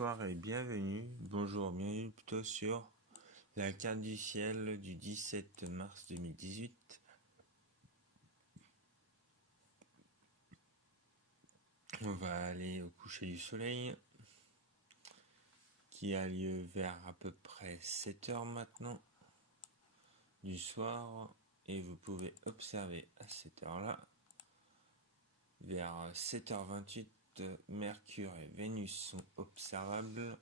Bonsoir et bienvenue, bienvenue plutôt sur la carte du ciel du 17 mars 2018. On va aller au coucher du soleil qui a lieu vers à peu près 7 heures maintenant du soir, et vous pouvez observer à cette heure-là, vers 7h28, Mercure et Vénus sont observables.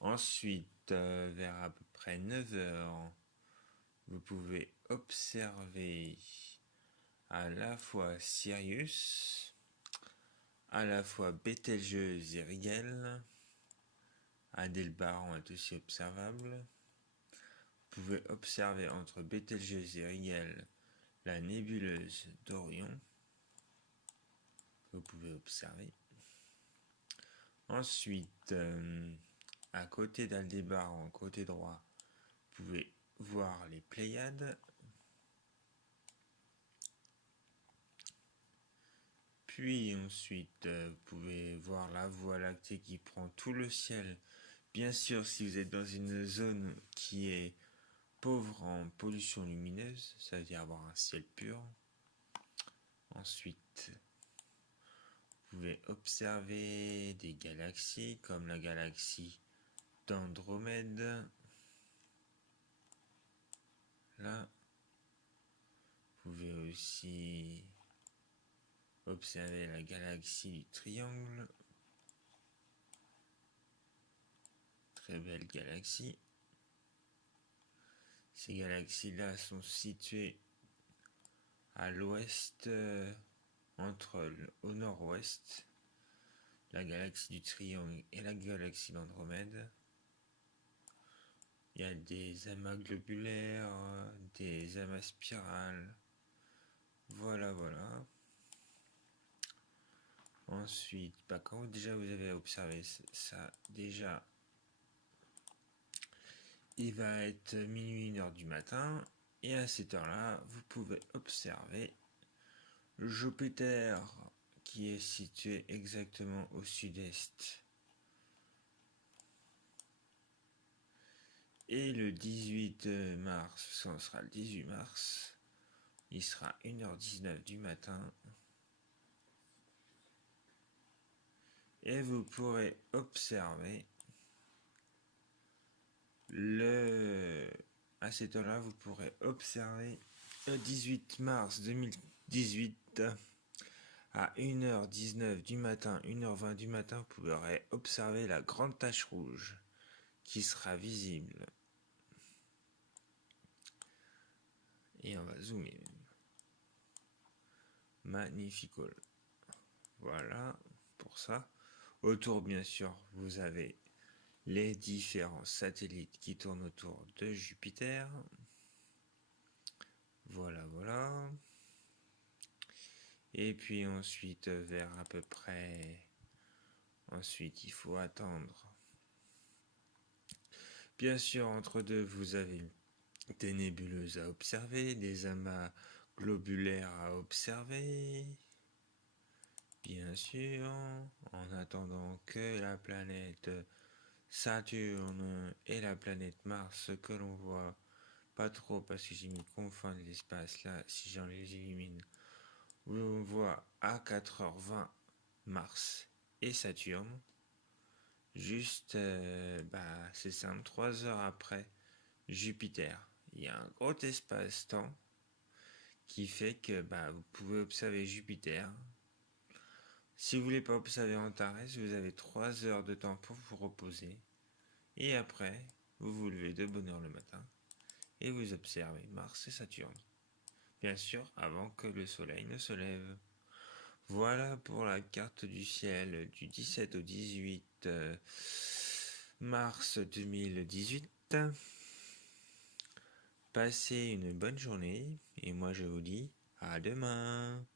Ensuite, vers à peu près 9 heures, vous pouvez observer à la fois Sirius, à la fois Bételgeuse et Rigel. Aldébaran est aussi observable. Vous pouvez observer entre Bételgeuse et Rigel la nébuleuse d'Orion. Vous pouvez observer. Ensuite, à côté d'Aldébaran, côté droit, vous pouvez voir les Pléiades. Puis ensuite, vous pouvez voir la Voie lactée qui prend tout le ciel. Bien sûr, si vous êtes dans une zone qui est pauvre en pollution lumineuse, ça veut dire avoir un ciel pur. Ensuite, vous pouvez observer des galaxies comme la galaxie d'Andromède. Là, vous pouvez aussi observer la galaxie du Triangle. Très belle galaxie. Ces galaxies-là sont situées à l'ouest, au nord-ouest, la galaxie du Triangle et la galaxie d'Andromède. Il y a des amas globulaires, des amas spirales. Voilà. Ensuite, quand déjà vous avez observé ça, déjà, il va être minuit, 1h du matin. Et à cette heure-là, vous pouvez observer Jupiter qui est situé exactement au sud-est. Et le 18 mars, ça sera le 18 mars, il sera 1h19 du matin. Et vous pourrez observer à cette heure-là, vous pourrez observer le 18 mars 2018 à 1h19 du matin, 1h20 du matin, vous pourrez observer la grande tache rouge qui sera visible. Et on va zoomer. Magnifico. Voilà pour ça. Autour, bien sûr, vous avez les différents satellites qui tournent autour de Jupiter. Voilà. Et puis ensuite, vers à peu près... Ensuite, il faut attendre. Bien sûr, entre deux, vous avez des nébuleuses à observer, des amas globulaires à observer. Bien sûr, en attendant que la planète Saturne et la planète Mars, que l'on voit pas trop parce que j'ai mis confins de l'espace là, si j'en les élimine, où on voit à 4h20 Mars et Saturne. Juste, c'est simple, 3 heures après Jupiter. Il y a un gros espace-temps qui fait que vous pouvez observer Jupiter. Si vous voulez pas observer Antares, vous avez 3 heures de temps pour vous reposer. Et après, vous vous levez de bonne heure le matin et vous observez Mars et Saturne. Bien sûr, avant que le soleil ne se lève. Voilà pour la carte du ciel du 17 au 18 mars 2018. Passez une bonne journée et moi je vous dis à demain.